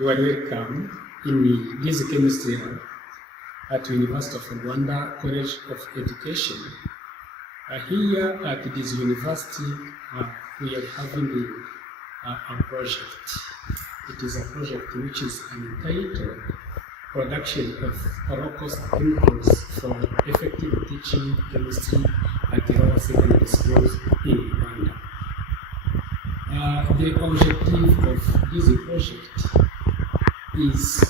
You are welcome in this chemistry lab at University of Rwanda College of Education. Here at this university, we are having a project. It is a project which is entitled Production of Low-Cost Chemicals for Effective Teaching Chemistry at the lower secondary schools in Rwanda. The objective of this project is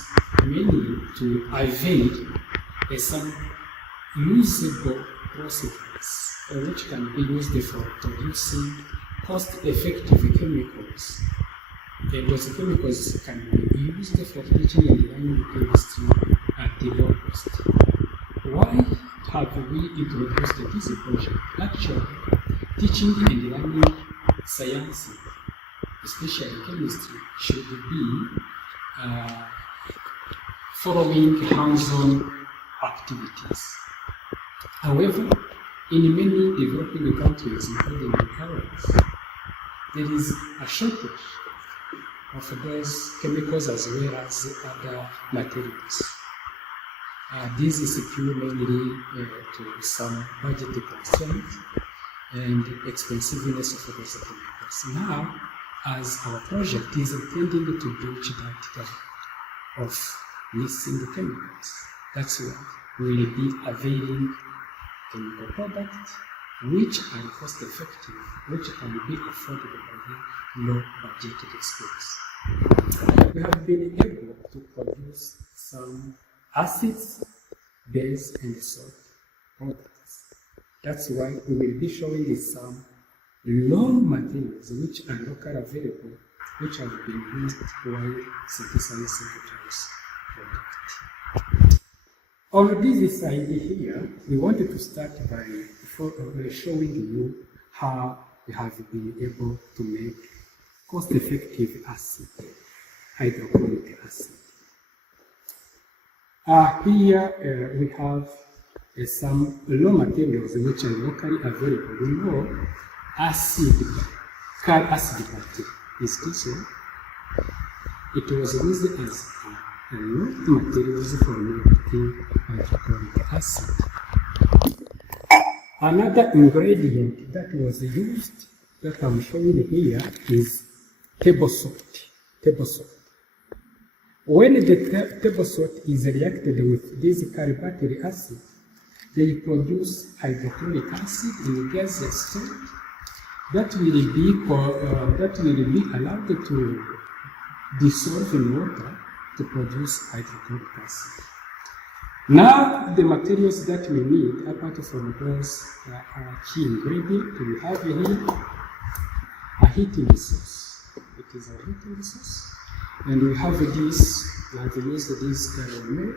mainly to avail some usable processes which can be used for producing cost-effective chemicals. And those chemicals can be used for teaching and learning chemistry at the low cost. Why have we introduced this project? Actually, teaching and learning science, especially chemistry, should be following hands-on activities. However, in many developing countries, including ours, there is a shortage of those chemicals as well as other materials. This is due mainly to some budget constraints and expensiveness of those chemicals. Now, as our project is intending to bridge that gap of missing chemicals, that's why we will be availing chemical products which are cost effective, which can be afforded by the low budgeted schools. We have been able to produce some acids, base, and salt products. That's why we will be showing some raw materials which are locally available, which have been used while synthesizing those products. On this side here, we wanted to start by showing you how we have been able to make cost-effective acid, hydrochloric acid. Here we have some raw materials which are locally available. We know acid battery is this one. It was used as a raw materials for making hydrochloric acid. Another ingredient that was used, that I'm showing here, is table salt. Table salt. When the table salt is reacted with this carbonate acid, they produce hydrochloric acid in gaseous state that will be allowed to dissolve in water to produce hydrochloric acid. Now, the materials that we need, apart from those key ingredients, we have here a heating source. It is a heating source. And we have this, we have used this carbonate.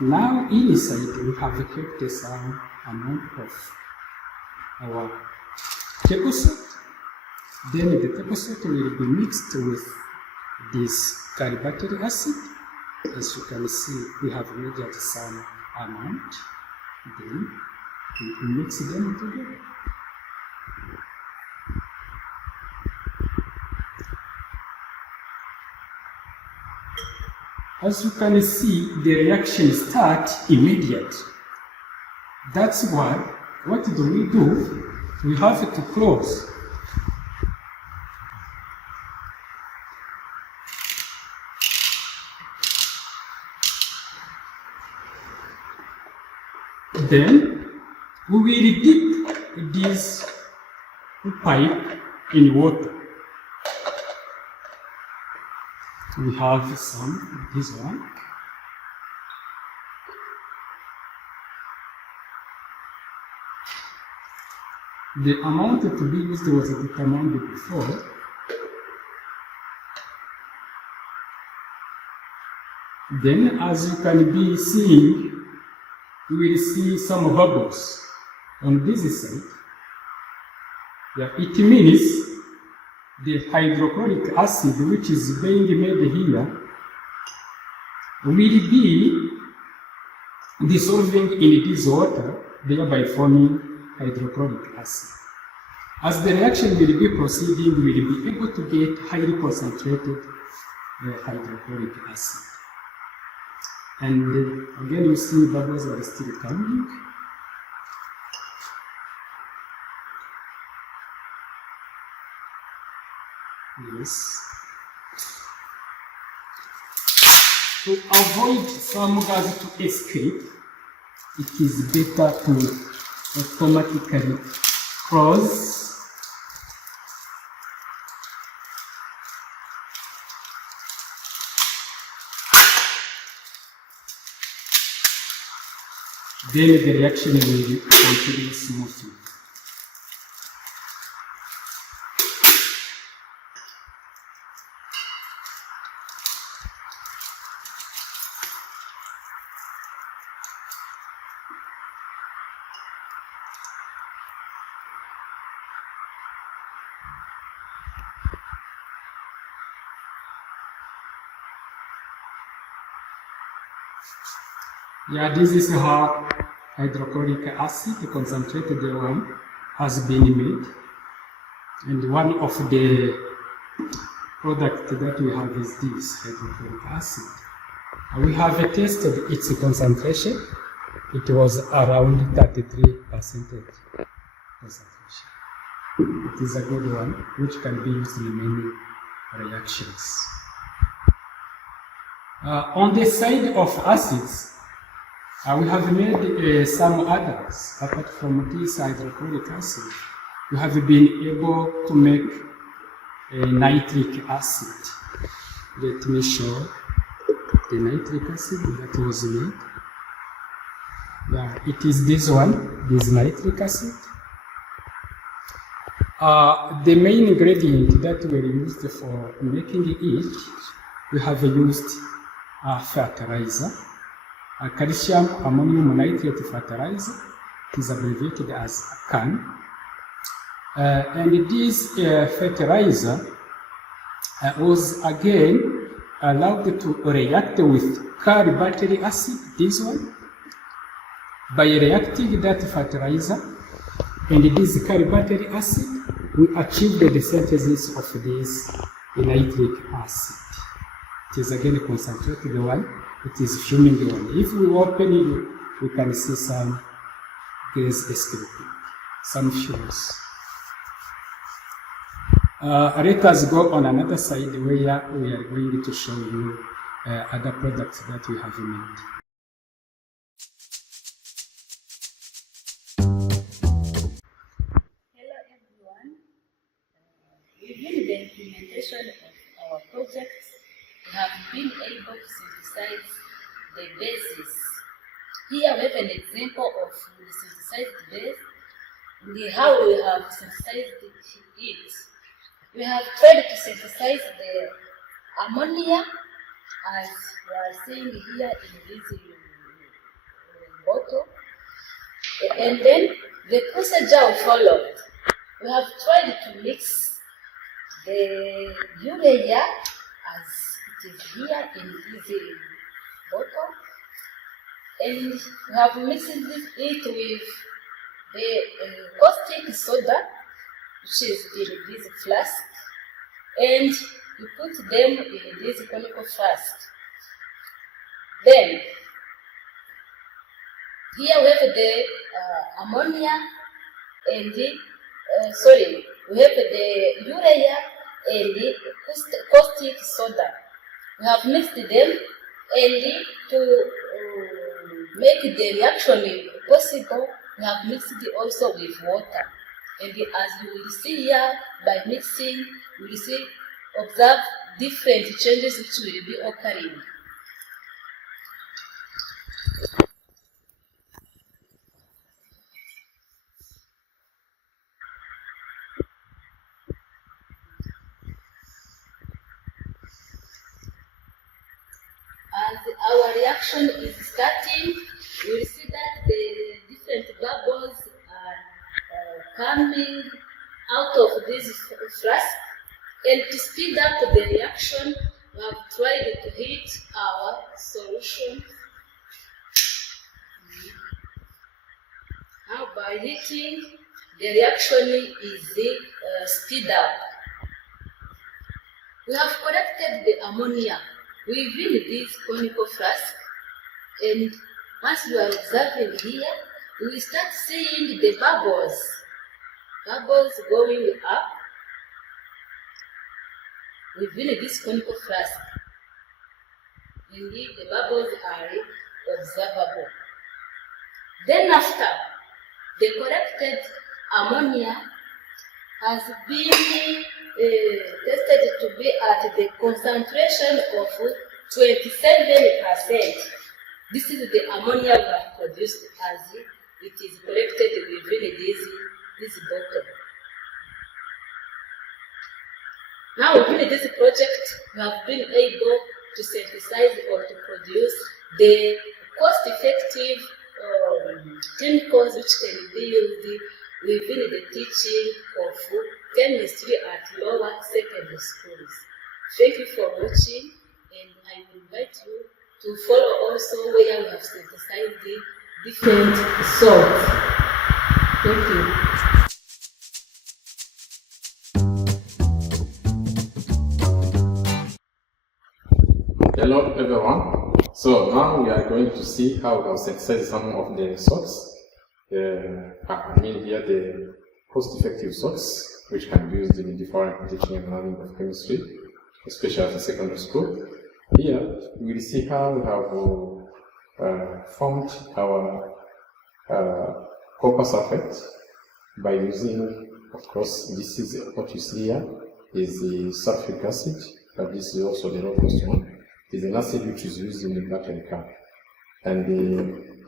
Now, inside, we have kept some amount of our table salt. Then the table salt will be mixed with this carbonate acid. As you can see, we have measured some amount. Then we mix them together. As you can see, the reaction starts immediately. That's why, what do we do? We have to close. Then we will dip this pipe in water. We have some, this one. The amount to be used was determined before. Then, as you can be seeing, we will see some bubbles on this side. Yeah, it means the hydrochloric acid which is being made here will be dissolving in this water, thereby forming hydrochloric acid. As the reaction will be proceeding, we will be able to get highly concentrated hydrochloric acid. And again, you see bubbles are still coming. Yes. To avoid some gas to escape, it is better to automatically close then the reaction will continue smoothly. Yeah, this is how hydrochloric acid, concentrated one, has been made. And one of the products that we have is this hydrochloric acid. We have tested its concentration. It was around 33% concentration. It is a good one, which can be used in many reactions. On the side of acids, we have made some others. Apart from this hydrochloric acid, we have been able to make nitric acid. Let me show the nitric acid that was made. Yeah, it is this one, this nitric acid. The main ingredient that were used for making it, we have used fertilizer. Calcium ammonium nitrate fertilizer. It is abbreviated as CAN. And this fertilizer was again allowed to react with carbonate acid, this one. By reacting that fertilizer and this carbonate acid, we achieved the synthesis of this nitric acid. It is again a concentrated one. It is fuming one. If we open it, we can see some gas escaping, some fumes. Let us go on another side where we are going to show you other products that we have made. Hello everyone. Within the implementation of our project, we have been able to synthesize the bases. Here we have an example of the synthesized base and how we have synthesized it. We have tried to synthesize the ammonia as we are seeing here in this bottle. And then the procedure we followed. We have tried to mix the urea as it is here in this bottle, and we have mixed it with the caustic soda, which is in this flask, and we put them in this conical flask. Then here we have the ammonia and the we have the urea and the caustic soda. We have mixed them, and to make the reaction possible, we have mixed it also with water. And as you will see here, by mixing, you will observe different changes which will be occurring. As our reaction is starting, you will see that the different bubbles are coming out of this flask. And to speed up the reaction, we have tried to heat our solution. Now by heating, the reaction is speed up. We have collected the ammonia within this conical flask, and once you are observing here, we start seeing the bubbles going up within this conical flask. Indeed, the bubbles are observable. Then after, the collected ammonia has been tested to be at the concentration of 27%. This is the ammonia we have produced as it is collected within this bottle. Now, within this project, we have been able to synthesize or to produce the cost-effective chemicals which can be used within the teaching of chemistry at lower secondary schools. Thank you for watching, and I will invite you to follow also where we have synthesized the different salts. Thank you. Hello everyone. So now we are going to see how we have synthesized some of the salts. Here the cost-effective salts, which can be used in different teaching and learning of chemistry, especially at the secondary school. Here we will see how we have formed our copper sulfate by using, of course, this is what you see here is the sulfuric acid, but this is also the low cost one. Is an acid which is used in the battery car. And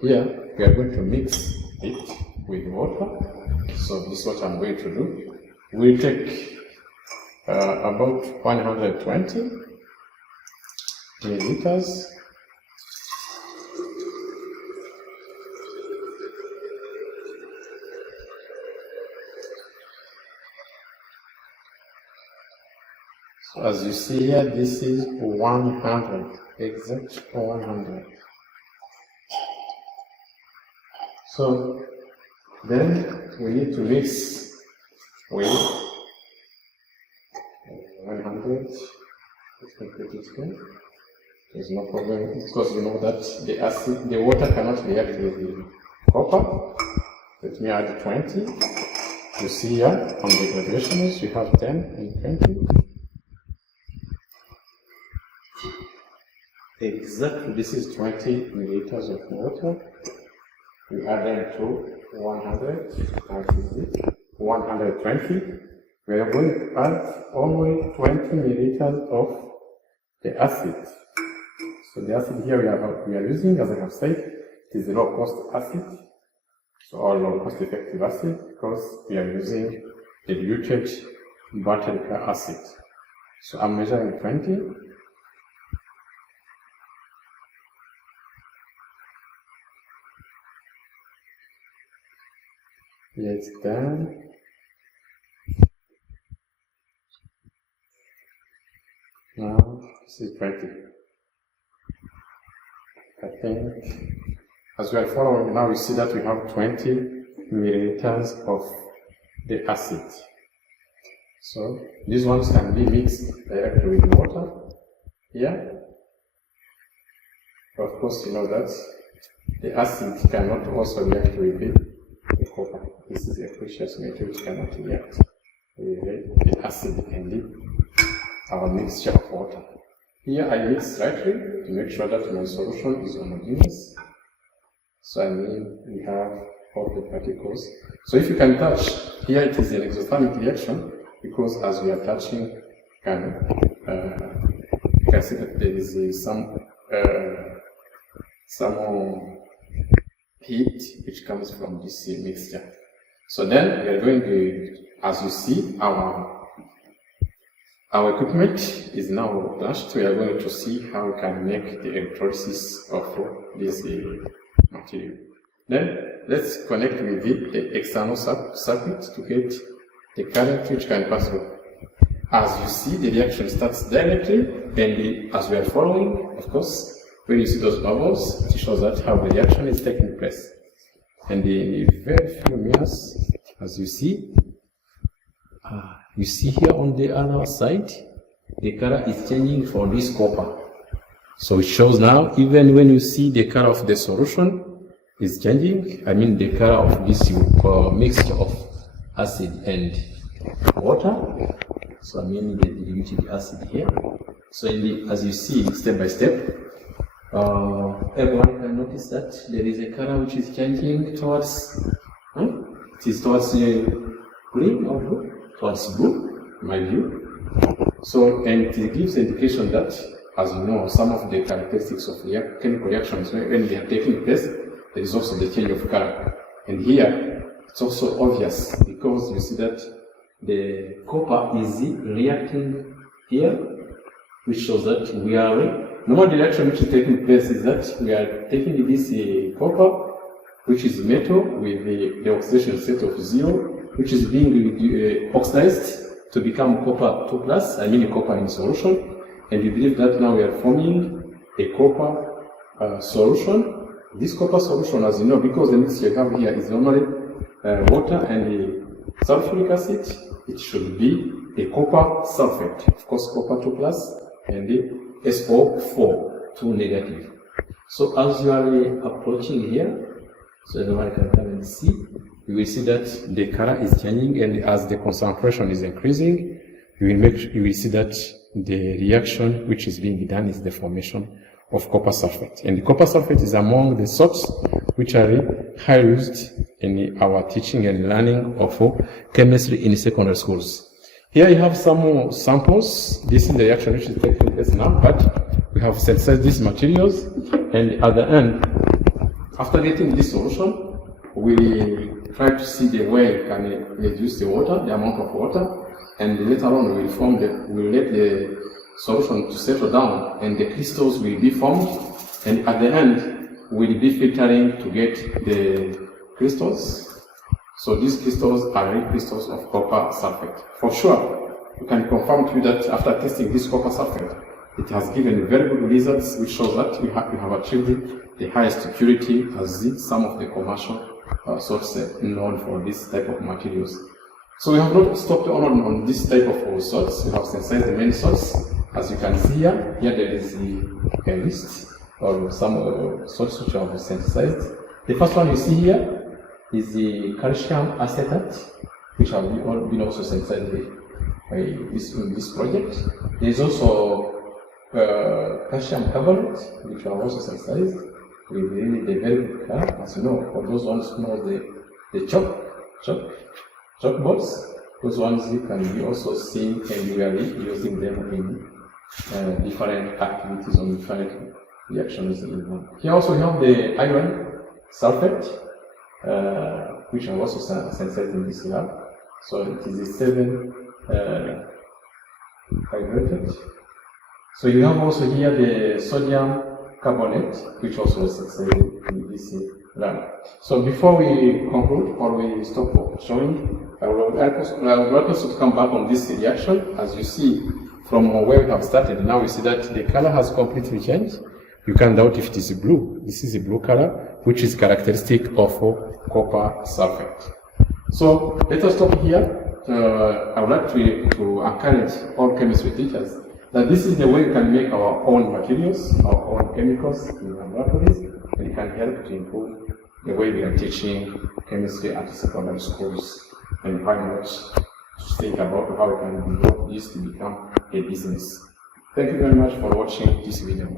here we are going to mix it with water. So this is what I'm going to do. We'll take about 120 milliliters. So as you see here, this is 100, exact 100. So then we need to mix with 100. Let's put it here. There's no problem because you know that the water cannot react with the copper. Let me add 20. You see here on the graduations you have 10 and 20. Exactly, this is 20 milliliters of water. We add them to 120. We are going to add only 20 milliliters of the acid. So the acid here we are using, as I have said, it is a low cost acid. So all low cost effective acid because we are using the diluted battery car acid. So I'm measuring 20. It's done. Now this is 20. I think as we are following now, we see that we have 20 milliliters of the acid. So these ones can be mixed directly with water here. Of course, you know that the acid cannot also react with the copper. This is a precious metal which cannot react with the acid and our mixture of water. Here I mix slightly to make sure that my solution is homogeneous. So I mean we have all the particles. So if you can touch, here it is an exothermic reaction because as we are touching, you can see that there is some heat which comes from this mixture. So then we are going to, as you see, our equipment is now flashed. We are going to see how we can make the electrolysis of this material. Then let's connect with the external circuit to get the current which can pass through. As you see, the reaction starts directly, and as we are following, of course, when you see those bubbles, it shows that how the reaction is taking place. And in very few minutes, As you see here on the other side, the color is changing for this copper. So it shows now, even when you see the color of the solution is changing, I mean the color of this mixture of acid and water. So I mean the diluted acid here. So as you see, step by step, everyone can notice that there is a color which is changing towards, it is towards green or blue, towards blue, in my view. So, and it gives indication that, as you know, some of the characteristics of chemical reactions, when they are taking place, there is also the change of color. And here, it's also obvious because you see that the copper is reacting here, which shows that we are, normal reaction which is taking place is that we are taking this copper, which is metal, with the oxidation state of 0, which is being oxidized to become copper 2+, I mean copper in solution. And we believe that now we are forming a copper solution. This copper solution, as you know, because the mixture you have here is normally water and sulfuric acid, it should be a copper sulfate, of course copper 2+, and the SO4, 2 negative. So as you are approaching here, so everyone can come and see, you will see that the color is changing, and as the concentration is increasing, you will see that the reaction which is being done is the formation of copper sulfate. And the copper sulfate is among the salts which are highly used in our teaching and learning of chemistry in secondary schools. Here you have some more samples. This is the reaction which is taking place now, but we have synthesized these materials, and at the end, after getting this solution, we try to see the way we can reduce the water, the amount of water, and later on we'll let the solution to settle down, and the crystals will be formed, and at the end we'll be filtering to get the crystals. So these crystals are real crystals of copper sulfate. For sure, we can confirm to you that after testing this copper sulfate, it has given very good results, which shows that we have achieved the highest purity as some of the commercial salts known for this type of materials. So we have not stopped on this type of salts. We have synthesized the main salts. As you can see here there is a list of some salts which are synthesized. The first one you see here is the calcium acetate, which have been also synthesized in this project. There is also calcium carbonate, which are also synthesized with really the very good color. As you know, for those ones who know the chalkboards, those ones you can be also seen, and we are using them in different activities on different reactions. Here also we have the iron sulfate, which are also synthesized in this lab. So it is a 7 hydrated. So you have also here the sodium carbonate, which also was synthesized in this lab. So before we conclude or we stop showing, I would like us to come back on this reaction. As you see from where we have started, now we see that the color has completely changed. You can doubt if it is blue. This is a blue color, which is characteristic of copper sulfate. So let us stop here. I would like to encourage all chemistry teachers that this is the way we can make our own materials, our own chemicals in laboratories, and it can help to improve the way we are teaching chemistry at secondary schools, and why not to think about how we can develop this to become a business. Thank you very much for watching this video.